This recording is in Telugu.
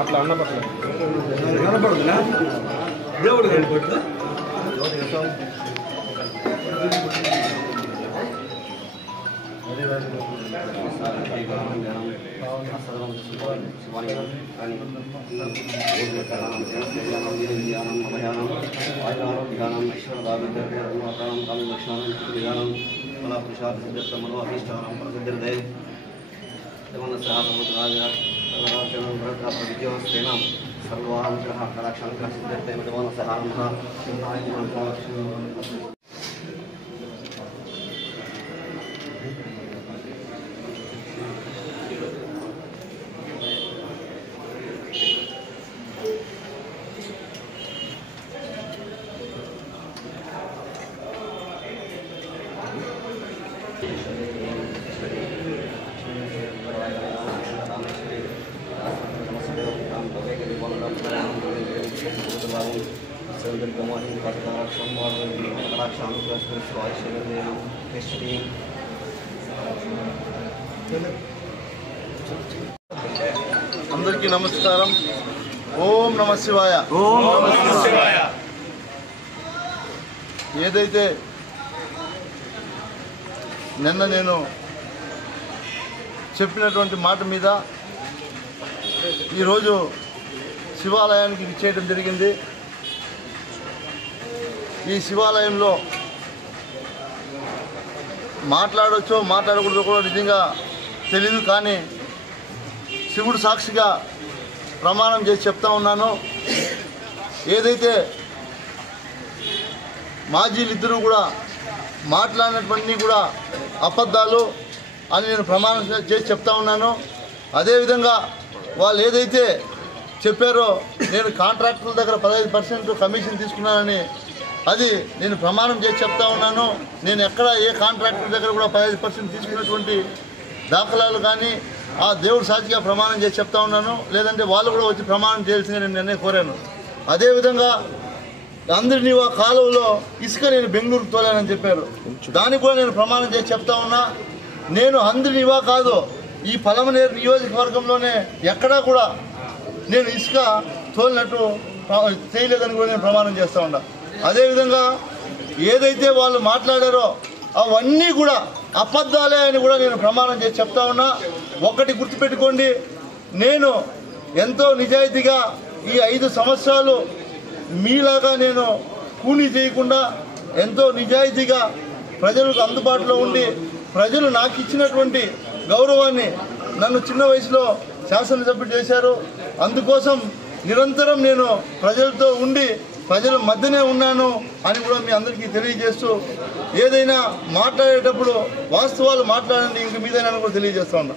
అట్లా అన్నపట్ల కనపడుతుందా దేవుడు కనపడుతుందా అందరికీ నమస్కారం. ఓం నమ శివాయ. ఓం నమః శివాయ. ఏదైతే నిన్న నేను చెప్పినటువంటి మాట మీద ఈరోజు శివాలయానికి ఇచ్చేయడం జరిగింది. ఈ శివాలయంలో మాట్లాడవచ్చో మాట్లాడకూడదో కూడా నిజంగా తెలీదు, కానీ శివుడు సాక్షిగా ప్రమాణం చేసి చెప్తా ఉన్నాను. ఏదైతే మాజీలిద్దరూ కూడా మాట్లాడినటువంటి కూడా అబద్ధాలు అని నేను ప్రమాణం చేసి చెప్తా ఉన్నాను. అదేవిధంగా వాళ్ళు ఏదైతే చెప్పారో నేను కాంట్రాక్టర్ల దగ్గర 15% కమిషన్ తీసుకున్నానని అది నేను ప్రమాణం చేసి చెప్తా ఉన్నాను. నేను ఎక్కడ ఏ కాంట్రాక్టర్ దగ్గర కూడా 15% తీసుకున్నటువంటి దాఖలాలు కానీ ఆ దేవుడు సాక్షిగా ప్రమాణం చేసి చెప్తా ఉన్నాను. లేదంటే వాళ్ళు కూడా వచ్చి ప్రమాణం చేయాల్సిందే నేను నిన్నే కోరాను. అదేవిధంగా అందరినీ ఆ కాలువలో ఇసుక నేను బెంగళూరుకు తోలానని చెప్పారు. దానికి కూడా నేను ప్రమాణం చేసి చెప్తా ఉన్నా. నేను అందరినీ కాదు, ఈ పలమనేరు నియోజకవర్గంలోనే ఎక్కడా కూడా నేను ఇసుక తోలినట్టు చేయలేదని కూడా నేను ప్రమాణం చేస్తూ ఉన్నా. అదేవిధంగా ఏదైతే వాళ్ళు మాట్లాడారో అవన్నీ కూడా అబద్ధాలే అని కూడా నేను ప్రమాణం చేసి చెప్తా ఉన్నా. ఒక్కటి గుర్తుపెట్టుకోండి, నేను ఎంతో నిజాయితీగా ఈ 5 సంవత్సరాలు మీలాగా నేను కూనీ చేయకుండా ఎంతో నిజాయితీగా ప్రజలకు అందుబాటులో ఉండి ప్రజలు నాకు ఇచ్చినటువంటి గౌరవాన్ని నన్ను చిన్న వయసులో శాసనసభ్యుడు చేశారు. అందుకోసం నిరంతరం నేను ప్రజలతో ఉండి ప్రజల మధ్యనే ఉన్నాను అని కూడా మీ అందరికీ తెలియజేస్తూ ఏదైనా మాట్లాడేటప్పుడు వాస్తవాలు మాట్లాడండి, ఇంక మీదైనా కూడా తెలియజేస్తా ఉన్నా.